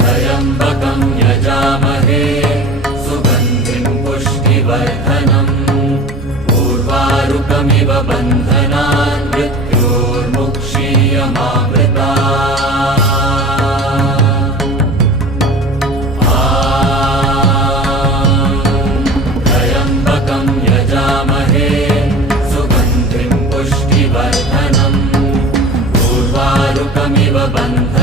त्र्यम्बकं यजामहे सुगन्धिं पुष्टिवर्धनम् उर्वारुकमिव बन्धनान् मृत्योर्मुक्षीयमामृतात्। त्र्यम्बकं यजामहे सुगन्धिं पुष्टिवर्धनम् उर्वारुकमिव बन्धनान्